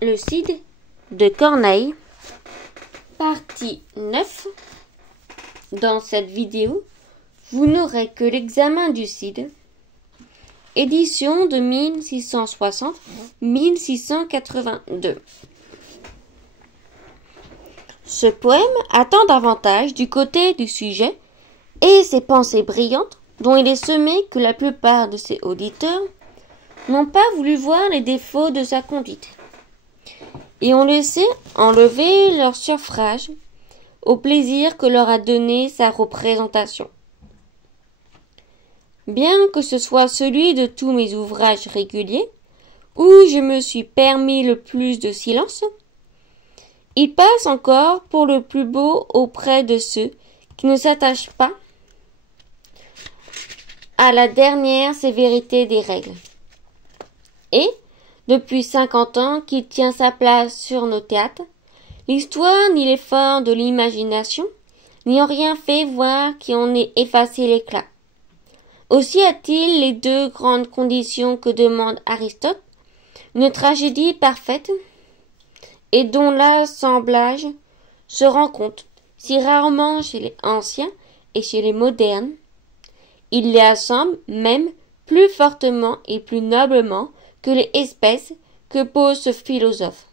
Le Cid de Corneille, partie 9. Dans cette vidéo, vous n'aurez que l'examen du Cid, édition de 1660-1682. Ce poème a tant d'avantages du côté du sujet et ses pensées brillantes dont il est semé que la plupart de ses auditeurs n'ont pas voulu voir les défauts de sa conduite et ont laissé enlever leur suffrage au plaisir que leur a donné sa représentation. Bien que ce soit celui de tous mes ouvrages réguliers, où je me suis permis le plus de silence, il passe encore pour le plus beau auprès de ceux qui ne s'attachent pas à la dernière sévérité des règles. Et, depuis 50 ans qu'il tient sa place sur nos théâtres, l'histoire ni l'effort de l'imagination n'y ont rien fait voir qui en ait effacé l'éclat. Aussi a-t-il les deux grandes conditions que demande Aristote, une tragédie parfaite, et dont l'assemblage se rencontre si rarement chez les anciens et chez les modernes. Il les assemble même plus fortement et plus noblement que les espèces que pose ce philosophe.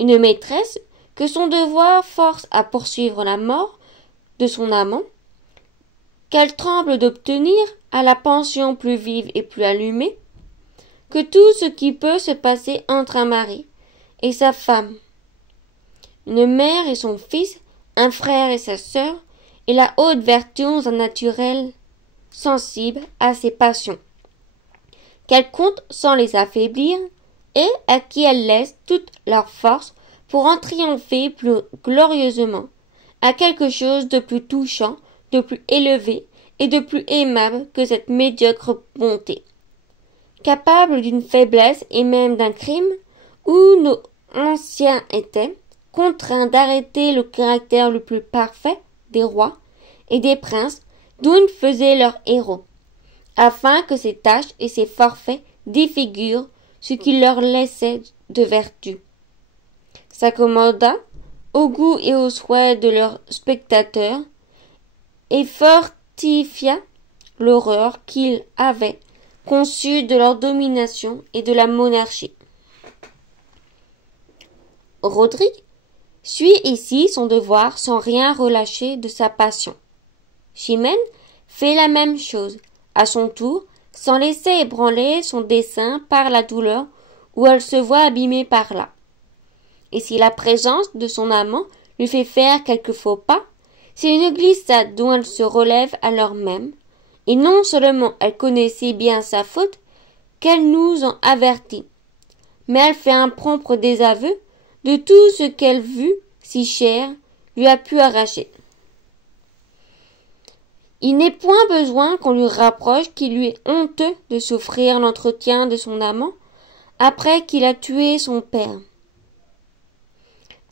Une maîtresse que son devoir force à poursuivre la mort de son amant, qu'elle tremble d'obtenir à la pension plus vive et plus allumée que tout ce qui peut se passer entre un mari et sa femme, une mère et son fils, un frère et sa sœur, et la haute vertu d'un naturel sensible à ses passions, qu'elle compte sans les affaiblir, et à qui elle laisse toute leur force pour en triompher plus glorieusement, à quelque chose de plus touchant, de plus élevé et de plus aimable que cette médiocre bonté, capable d'une faiblesse et même d'un crime, où nos anciens étaient contraints d'arrêter le caractère le plus parfait des rois et des princes d'où ils faisaient leurs héros, afin que ces tâches et ces forfaits défigurent ce qui leur laissait de vertu, s'accommoda au goût et au souhait de leurs spectateurs, et fortifia l'horreur qu'ils avaient conçue de leur domination et de la monarchie. Rodrigue suit ici son devoir sans rien relâcher de sa passion. Chimène fait la même chose, à son tour, sans laisser ébranler son dessein par la douleur où elle se voit abîmée par là. Et si la présence de son amant lui fait faire quelques faux pas, c'est une glissade dont elle se relève à l'heure même, et non seulement elle connaît si bien sa faute qu'elle nous en avertit, mais elle fait un prompt désaveu de tout ce qu'elle vue si cher lui a pu arracher. Il n'est point besoin qu'on lui rapproche qu'il lui est honteux de souffrir l'entretien de son amant après qu'il a tué son père.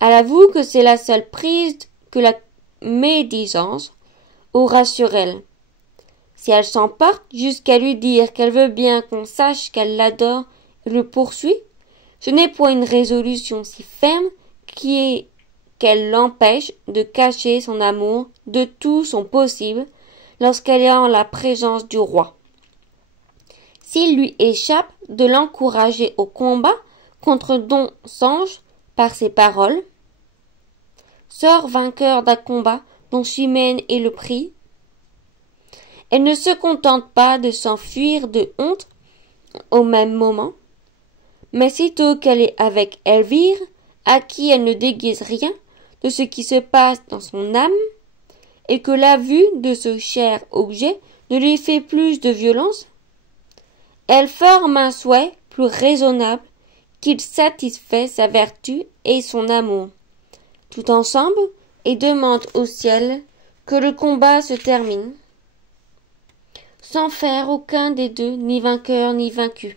Elle avoue que c'est la seule prise que la médisance aura sur elle. Si elle s'emporte jusqu'à lui dire qu'elle veut bien qu'on sache qu'elle l'adore et le poursuit, ce n'est point une résolution si ferme qu'elle l'empêche de cacher son amour de tout son possible lorsqu'elle est en la présence du roi. S'il lui échappe de l'encourager au combat contre Don Sanche par ses paroles, sort vainqueur d'un combat dont Chimène est le prix, elle ne se contente pas de s'enfuir de honte au même moment, mais sitôt qu'elle est avec Elvire, à qui elle ne déguise rien de ce qui se passe dans son âme, et que la vue de ce cher objet ne lui fait plus de violence, elle forme un souhait plus raisonnable qu'il satisfait sa vertu et son amour, tout ensemble, et demande au ciel que le combat se termine, sans faire aucun des deux ni vainqueur ni vaincu.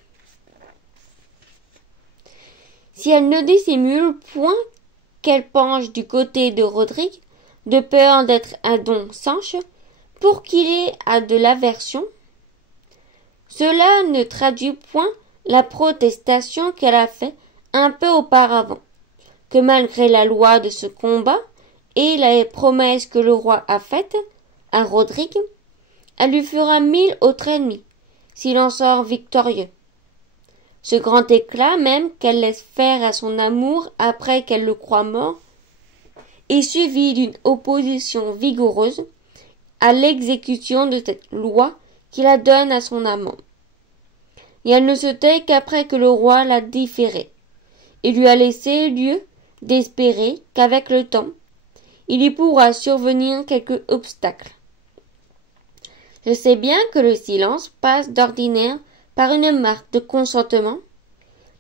Si elle ne dissimule point qu'elle penche du côté de Rodrigue, de peur d'être un Don Sanche, pour qu'il ait à de l'aversion, cela ne traduit point la protestation qu'elle a faite un peu auparavant, que malgré la loi de ce combat et la promesse que le roi a faite à Rodrigue, elle lui fera 1000 autres ennemis, s'il en sort victorieux. Ce grand éclat même qu'elle laisse faire à son amour après qu'elle le croit mort, est suivi d'une opposition vigoureuse à l'exécution de cette loi qui la donne à son amant. Et elle ne se tait qu'après que le roi l'a différée, et lui a laissé lieu d'espérer qu'avec le temps, il y pourra survenir quelque obstacle. Je sais bien que le silence passe d'ordinaire par une marque de consentement,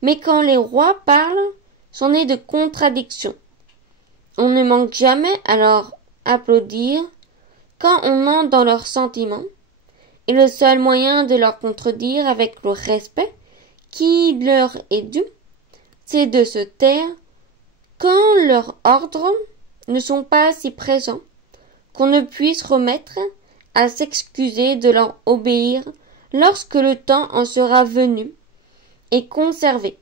mais quand les rois parlent, c'en est de contradiction. On ne manque jamais alors applaudir quand on entre dans leurs sentiments, et le seul moyen de leur contredire avec le respect qui leur est dû, c'est de se taire quand leurs ordres ne sont pas si présents qu'on ne puisse remettre à s'excuser de leur obéir lorsque le temps en sera venu, et conserver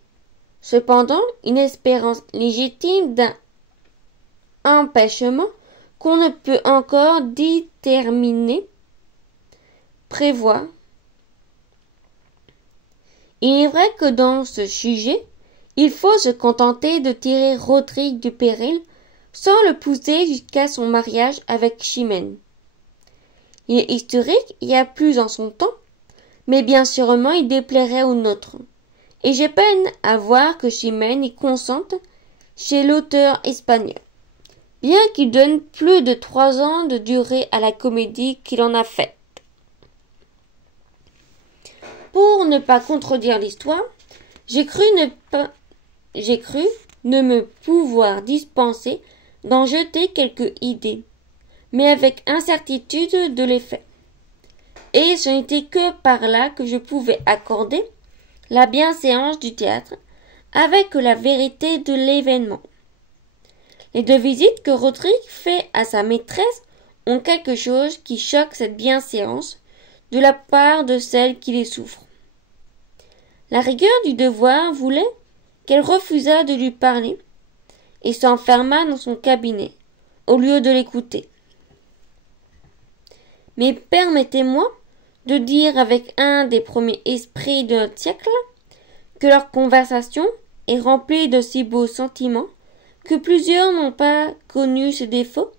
cependant une espérance légitime d'un empêchement qu'on ne peut encore déterminer, prévoir. Il est vrai que dans ce sujet, il faut se contenter de tirer Rodrigue du péril sans le pousser jusqu'à son mariage avec Chimène. Il est historique, il y a plus en son temps, mais bien sûrement il déplairait aux nôtres. Et j'ai peine à voir que Chimène y consente chez l'auteur espagnol, bien qu'il donne plus de 3 ans de durée à la comédie qu'il en a faite. Pour ne pas contredire l'histoire, j'ai cru ne me pouvoir dispenser d'en jeter quelques idées, mais avec incertitude de l'effet. Et ce n'était que par là que je pouvais accorder la bienséance du théâtre avec la vérité de l'événement. Les 2 visites que Rodrigue fait à sa maîtresse ont quelque chose qui choque cette bienséance de la part de celle qui les souffre. La rigueur du devoir voulait qu'elle refusât de lui parler et s'enfermât dans son cabinet au lieu de l'écouter. Mais permettez-moi de dire avec un des premiers esprits de notre siècle que leur conversation est remplie de si beaux sentiments que plusieurs n'ont pas connu ces défauts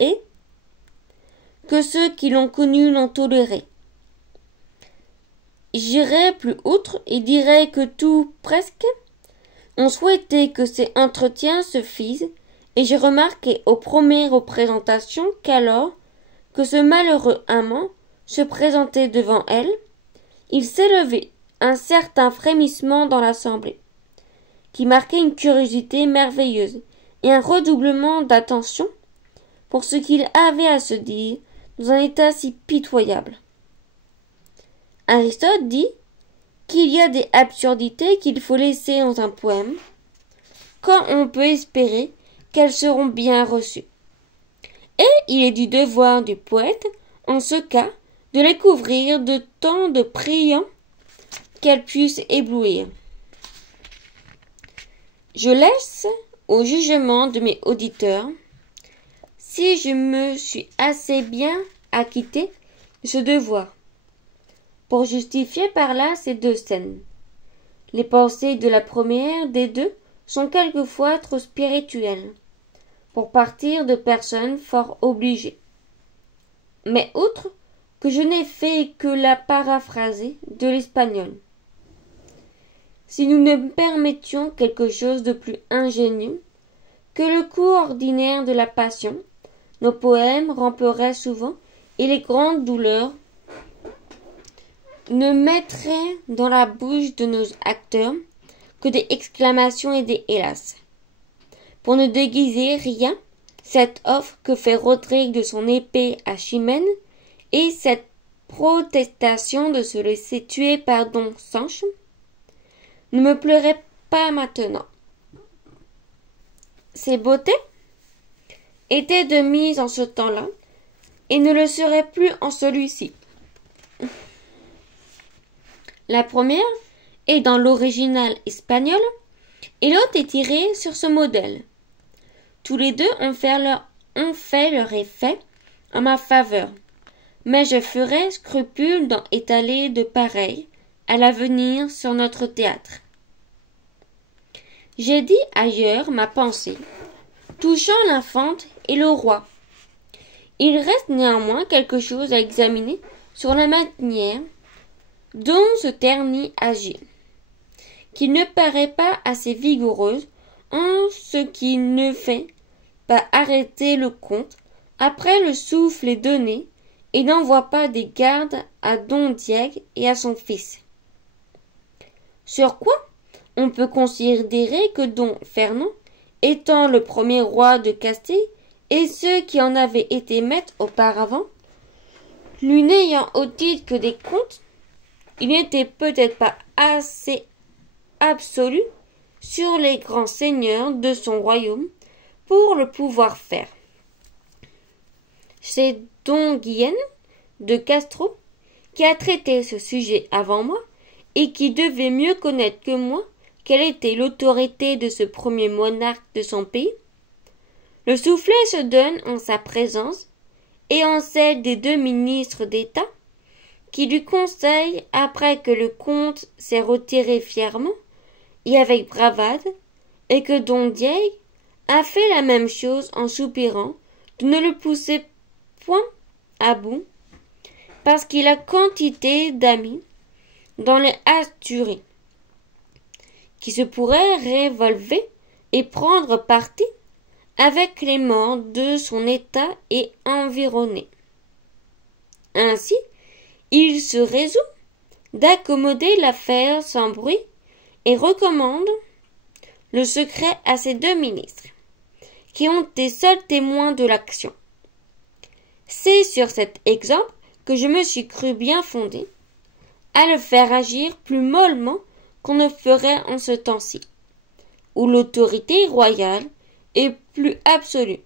et que ceux qui l'ont connu l'ont toléré. J'irai plus outre et dirai que tout presque ont souhaité que ces entretiens se fissent, et j'ai remarqué aux premières représentations qu'alors que ce malheureux amant se présentait devant elle, il s'élevait un certain frémissement dans l'assemblée, qui marquait une curiosité merveilleuse et un redoublement d'attention pour ce qu'il avait à se dire dans un état si pitoyable. Aristote dit qu'il y a des absurdités qu'il faut laisser dans un poème, quand on peut espérer qu'elles seront bien reçues. Et il est du devoir du poète, en ce cas, de les couvrir de tant de brillants qu'elles puissent éblouir. Je laisse au jugement de mes auditeurs si je me suis assez bien acquitté de ce devoir, pour justifier par là ces 2 scènes. Les pensées de la première des 2 sont quelquefois trop spirituelles, pour partir de personnes fort obligées. Mais outre que je n'ai fait que la paraphraser de l'espagnol, si nous ne permettions quelque chose de plus ingénieux que le cours ordinaire de la passion, nos poèmes ramperaient souvent, et les grandes douleurs ne mettraient dans la bouche de nos acteurs que des exclamations et des hélas. Pour ne déguiser rien, cette offre que fait Rodrigue de son épée à Chimène et cette protestation de se laisser tuer par Don Sancho ne me plairaient pas maintenant. Ces beautés étaient de mise en ce temps-là et ne le seraient plus en celui-ci. La première est dans l'original espagnol et l'autre est tiré sur ce modèle. Tous les deux ont fait leur effet en ma faveur, mais je ferai scrupule d'en étaler de pareils à l'avenir sur notre théâtre. J'ai dit ailleurs ma pensée, touchant l'infante et le roi. Il reste néanmoins quelque chose à examiner sur la manière dont ce ternit agit, qui ne paraît pas assez vigoureuse en ce qui ne fait pas arrêter le comte après le souffle est donné et n'envoie pas des gardes à don Diègue et à son fils. Sur quoi on peut considérer que don Fernand, étant le premier roi de Castille, et ceux qui en avaient été maîtres auparavant, lui n'ayant au titre que des comtes, il n'était peut-être pas assez absolu sur les grands seigneurs de son royaume pour le pouvoir faire. C'est don Guienne de Castro qui a traité ce sujet avant moi et qui devait mieux connaître que moi quelle était l'autorité de ce premier monarque de son pays. Le soufflet se donne en sa présence et en celle des deux ministres d'État qui lui conseillent, après que le comte s'est retiré fièrement et avec bravade, et que don Diègue a fait la même chose en soupirant de ne le pousser point à bout, parce qu'il a quantité d'amis dans les Asturies, qui se pourraient révolver et prendre parti avec les morts de son état et environnés. Ainsi, il se résout d'accommoder l'affaire sans bruit et recommande le secret à ses deux ministres, qui ont été seuls témoins de l'action. C'est sur cet exemple que je me suis cru bien fondé à le faire agir plus mollement qu'on ne ferait en ce temps-ci, où l'autorité royale est plus absolue.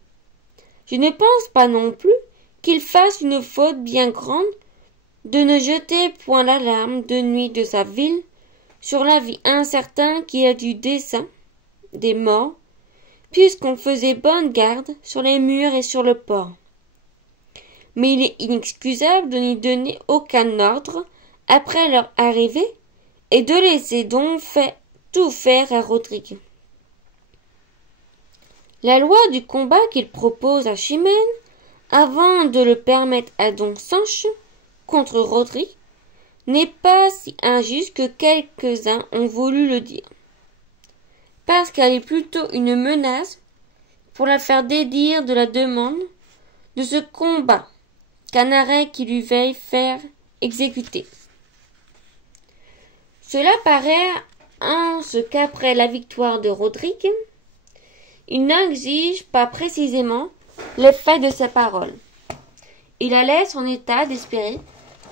Je ne pense pas non plus qu'il fasse une faute bien grande de ne jeter point l'alarme de nuit de sa ville sur la vie incertaine qui a du dessein des morts, puisqu'on faisait bonne garde sur les murs et sur le port. Mais il est inexcusable de n'y donner aucun ordre après leur arrivée et de laisser donc tout faire à Rodrigue. La loi du combat qu'il propose à Chimène, avant de le permettre à don Sanche contre Rodrigue, n'est pas si injuste que quelques-uns ont voulu le dire, parce qu'elle est plutôt une menace pour la faire dédire de la demande de ce combat qu'un arrêt qui lui veuille faire exécuter. Cela paraît en ce qu'après la victoire de Rodrigue, il n'exige pas précisément l'effet de ses paroles. Il a laissé en état d'espérer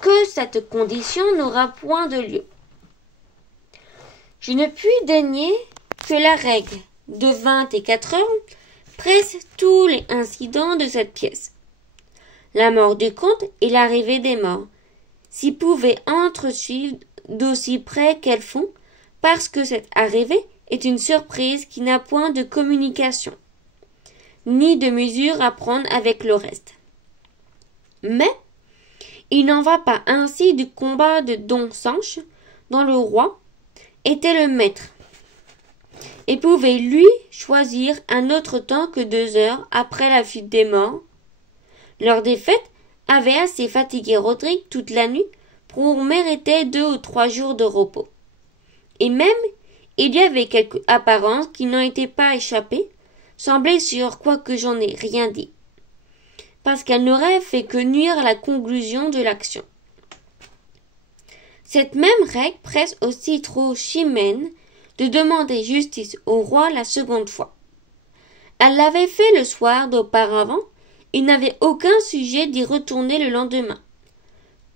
que cette condition n'aura point de lieu. Je ne puis daigner que la règle de 24 heures presse tous les incidents de cette pièce. La mort du comte et l'arrivée des morts s'y pouvaient entresuivre d'aussi près qu'elles font, parce que cette arrivée est une surprise qui n'a point de communication, ni de mesure à prendre avec le reste. Mais il n'en va pas ainsi du combat de don Sanche, dont le roi était le maître, et pouvait lui choisir un autre temps que 2 heures après la fuite des morts. Leur défaite avait assez fatigué Rodrigue toute la nuit pour mériter 2 ou 3 jours de repos. Et même, il y avait quelques apparences qui n'en étaient pas échappées, sans blessure, quoique j'en ai rien dit, parce qu'elle n'aurait fait que nuire à la conclusion de l'action. Cette même règle presse aussi trop Chimène de demander justice au roi la seconde fois. Elle l'avait fait le soir d'auparavant, il n'avait aucun sujet d'y retourner le lendemain,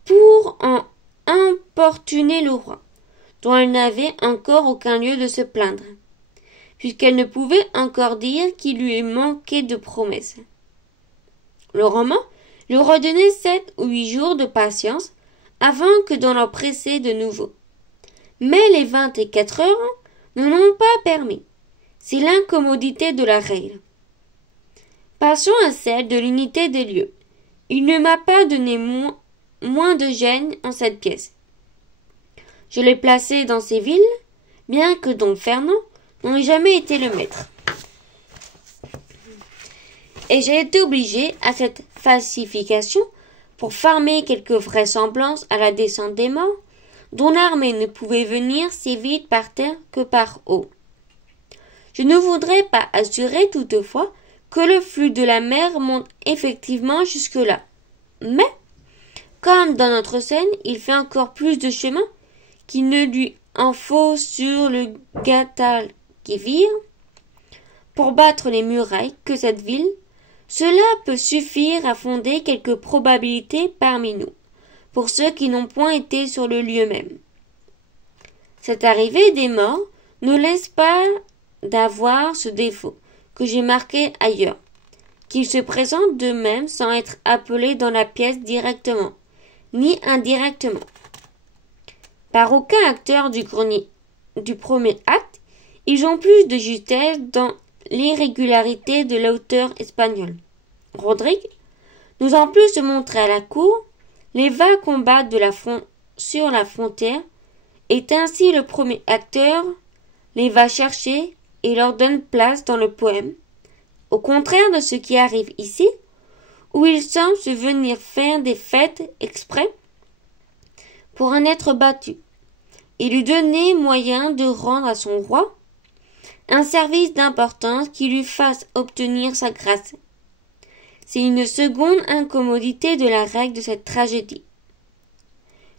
pour en importuner le roi, dont elle n'avait encore aucun lieu de se plaindre, puisqu'elle ne pouvait encore dire qu'il lui manquait de promesses. Le roman lui redonnait 7 ou 8 jours de patience avant que d'en l'empresser de nouveau. Mais les 24 heures ne l'ont pas permis. C'est l'incommodité de la règle. Passons à celle de l'unité des lieux. Il ne m'a pas donné moins de gêne en cette pièce. Je l'ai placé dans ces villes, bien que Don Fernand n'en ait jamais été le maître. Et j'ai été obligé à cette falsification pour farmer quelque vraisemblance à la descente des morts, dont l'armée ne pouvait venir si vite par terre que par eau. Je ne voudrais pas assurer toutefois que le flux de la mer monte effectivement jusque-là. Mais, comme dans notre scène, il fait encore plus de chemin qu'il ne lui en faut sur le Guadalquivir pour battre les murailles que cette ville, cela peut suffire à fonder quelques probabilités parmi nous, pour ceux qui n'ont point été sur le lieu même. Cette arrivée des morts ne laisse pas d'avoir ce défaut que j'ai marqué ailleurs, qu'ils se présentent d'eux-mêmes sans être appelés dans la pièce directement, ni indirectement. Par aucun acteur du premier acte, ils ont plus de justesse dans l'irrégularité de l'auteur espagnol. Rodrigue nous en plus de montrer à la cour les vains combats sur la frontière, est ainsi le premier acteur, les va chercher et leur donne place dans le poème, au contraire de ce qui arrive ici, où il semble se venir faire des fêtes exprès pour en être battu, et lui donner moyen de rendre à son roi un service d'importance qui lui fasse obtenir sa grâce. C'est une seconde incommodité de la règle de cette tragédie.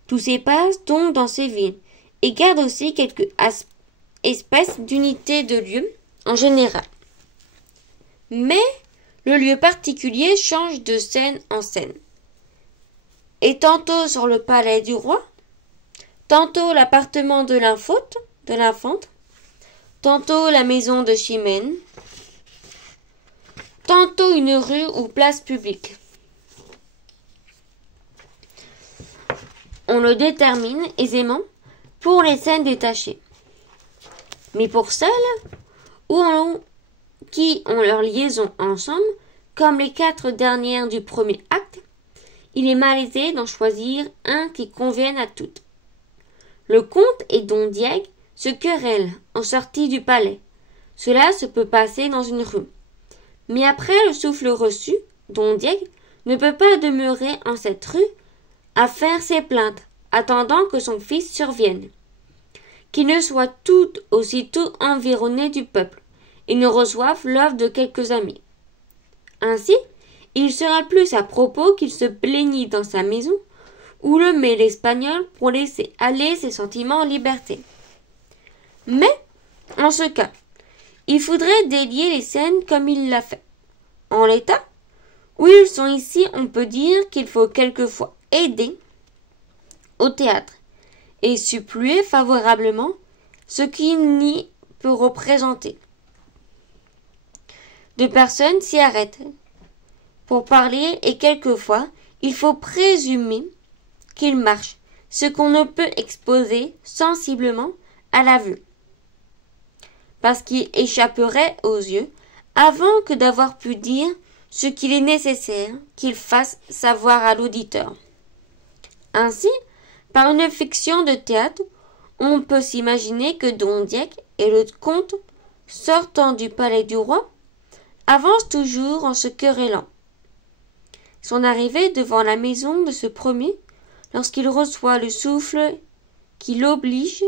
Tout se passe donc dans ces villes, et garde aussi quelques espèces d'unité de lieu en général. Mais le lieu particulier change de scène en scène. Et tantôt sur le palais du roi, tantôt l'appartement de l'infante, tantôt la maison de Chimène, tantôt une rue ou place publique. On le détermine aisément pour les scènes détachées. Mais pour celles qui ont leur liaison ensemble, comme les 4 dernières du premier acte, il est malaisé d'en choisir un qui convienne à toutes. Le comte et Don Diego se querellent en sortie du palais. Cela se peut passer dans une rue. Mais après le souffle reçu, Don Diego ne peut pas demeurer en cette rue à faire ses plaintes, attendant que son fils survienne, qu'il ne soit tout aussitôt environné du peuple, et ne reçoive l'offre de quelques amis. Ainsi, il sera plus à propos qu'il se plaignit dans sa maison, où le met l'Espagnol pour laisser aller ses sentiments en liberté. Mais, en ce cas, il faudrait délier les scènes comme il l'a fait. En l'état, où ils sont ici, on peut dire qu'il faut quelquefois aider au théâtre et suppléer favorablement ce qu'il n'y peut représenter. Deux personnes s'y arrêtent pour parler et quelquefois il faut présumer qu'ils marchent, ce qu'on ne peut exposer sensiblement à la vue, parce qu'il échapperait aux yeux avant que d'avoir pu dire ce qu'il est nécessaire qu'il fasse savoir à l'auditeur. Ainsi, par une fiction de théâtre, on peut s'imaginer que Don Diego et le comte, sortant du palais du roi, avancent toujours en se querellant. Son arrivée devant la maison de ce premier, lorsqu'il reçoit le souffle qui l'oblige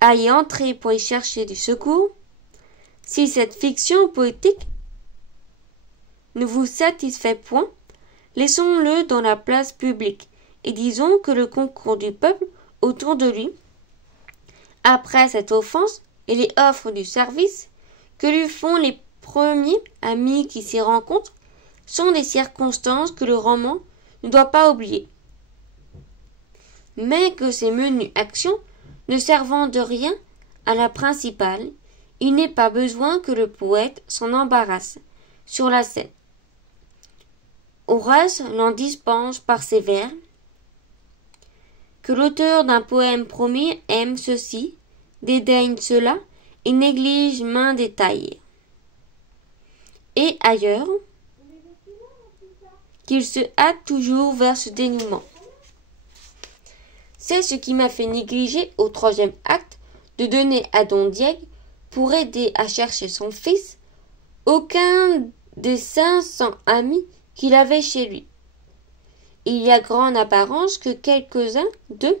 à y entrer pour y chercher du secours, si cette fiction poétique ne vous satisfait point, laissons-le dans la place publique, et disons que le concours du peuple autour de lui, après cette offense et les offres du service que lui font les premiers amis qui s'y rencontrent, sont des circonstances que le roman ne doit pas oublier. Mais que ces menues actions ne servant de rien à la principale, il n'est pas besoin que le poète s'en embarrasse sur la scène. Horace l'en dispense par ses vers, que l'auteur d'un poème promis aime ceci, dédaigne cela et néglige maint détail. Et ailleurs, qu'il se hâte toujours vers ce dénouement. C'est ce qui m'a fait négliger au 3e acte de donner à Don Diego, pour aider à chercher son fils, aucun des 500 amis qu'il avait chez lui. Il y a grande apparence que quelques-uns d'eux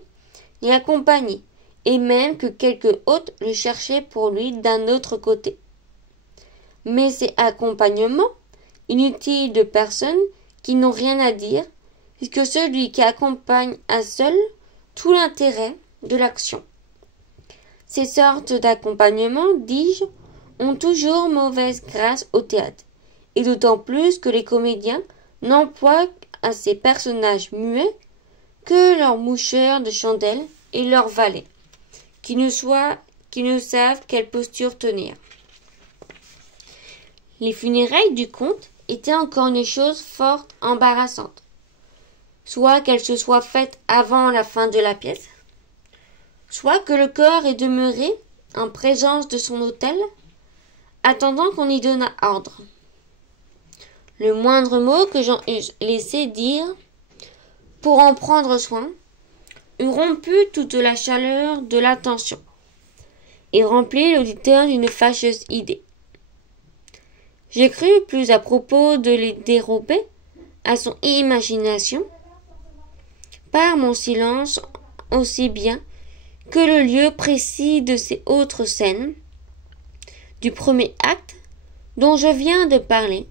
l'y accompagnaient, et même que quelques autres le cherchaient pour lui d'un autre côté. Mais ces accompagnements, inutiles de personnes qui n'ont rien à dire, puisque celui qui accompagne a seul tout l'intérêt de l'action. Ces sortes d'accompagnements, dis-je, ont toujours mauvaise grâce au théâtre, et d'autant plus que les comédiens n'emploient à ces personnages muets que leurs moucheurs de chandelle et leurs valets, qui ne savent quelle posture tenir. Les funérailles du comte étaient encore une chose fort embarrassante, soit qu'elles se soient faites avant la fin de la pièce, soit que le corps est demeuré en présence de son hôtel, attendant qu'on y donnât ordre. Le moindre mot que j'en eusse laissé dire, pour en prendre soin, eût rompu toute la chaleur de l'attention, et rempli l'auditeur d'une fâcheuse idée. J'ai cru plus à propos de les dérober à son imagination, par mon silence aussi bien que le lieu précis de ces autres scènes, du 1er acte dont je viens de parler,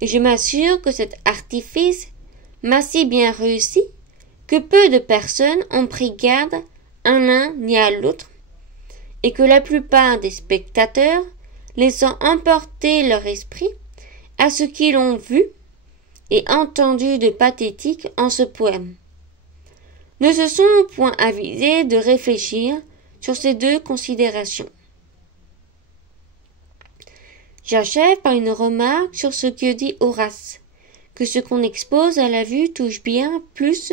et je m'assure que cet artifice m'a si bien réussi que peu de personnes ont pris garde à l'un ni à l'autre, et que la plupart des spectateurs, laissant emporter leur esprit à ce qu'ils ont vu et entendu de pathétique en ce poème, ne se sont point avisés de réfléchir sur ces deux considérations. J'achève par une remarque sur ce que dit Horace, que ce qu'on expose à la vue touche bien plus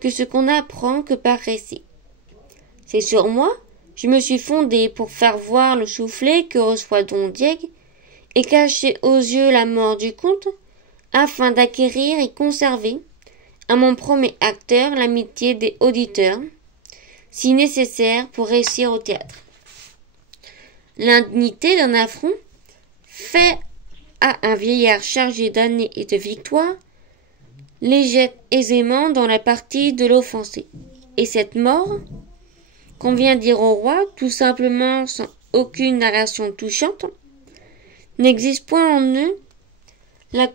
que ce qu'on apprend que par récit. C'est sur moi, je me suis fondé pour faire voir le soufflet que reçoit Don Diego et cacher aux yeux la mort du comte, afin d'acquérir et conserver à mon premier acteur l'amitié des auditeurs, si nécessaire pour réussir au théâtre. L'indignité d'un affront fait à un vieillard chargé d'années et de victoires les jette aisément dans la partie de l'offensé. Et cette mort, qu'on vient dire au roi, tout simplement sans aucune narration touchante, n'existe point en eux la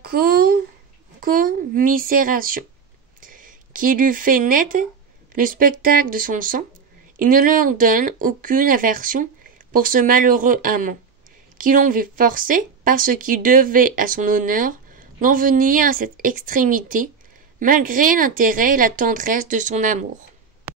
commisération qui lui fait naître le spectacle de son sang, et ne leur donne aucune aversion pour ce malheureux amant, qui l'ont vu forcer, parce qu'il devait à son honneur, d'en venir à cette extrémité, malgré l'intérêt et la tendresse de son amour.